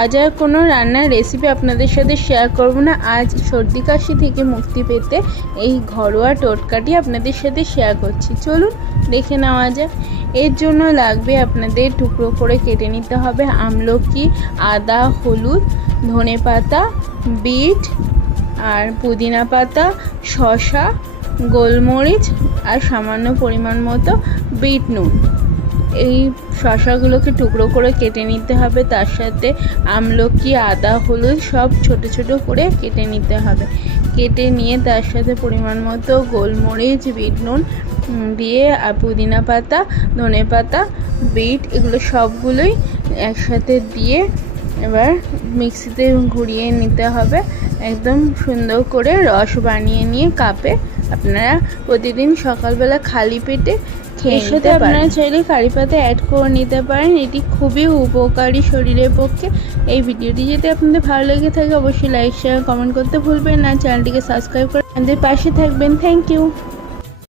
আজ আর কোনো রান্নার রেসিপি আপনাদের সাথে শেয়ার করব না। আজ সর্দি কাশি থেকে মুক্তি পেতে এই ঘরোয়া টোটকাটি আপনাদের সাথে শেয়ার করছি। চলুন দেখে নেওয়া যাক। এর জন্য লাগবে আপনাদের টুকরো করে কেটে নিতে হবে আমলকি, আদা, হলুদ, ধনেপাতা, বিট আর পুদিনা পাতা, শসা, গোলমরিচ আর সামান্য পরিমাণ মতো বিট নুন। এই শসাগুলোকে টুকরো করে কেটে নিতে হবে। তার সাথে আমলকি, আদা, হলুদ সব ছোট ছোট করে কেটে নিতে হবে। কেটে নিয়ে তার সাথে পরিমাণ মতো গোলমরিচ, বিট নুন দিয়ে আর পুদিনা পাতা, ধনে পাতা, বিট এগুলো সবগুলোই একসাথে দিয়ে এবার মিক্সিতে ঘুরিয়ে নিতে হবে। একদম সুন্দর করে রস বানিয়ে নিয়ে কাপে আপনারা প্রতিদিন সকালবেলা খালি পেটে এর সাথে আপনারা চাইলে কারি পাতা অ্যাড করে নিতে পারেন। এটি খুবই উপকারী শরীরের পক্ষে। এই ভিডিওটি যদি আপনাদের ভালো লেগে থাকে অবশ্যই লাইক, শেয়ার, কমেন্ট করতে ভুলবেন না। চ্যানেলটিকে সাবস্ক্রাইব করে আমাদের পাশে থাকবেন। Thank you.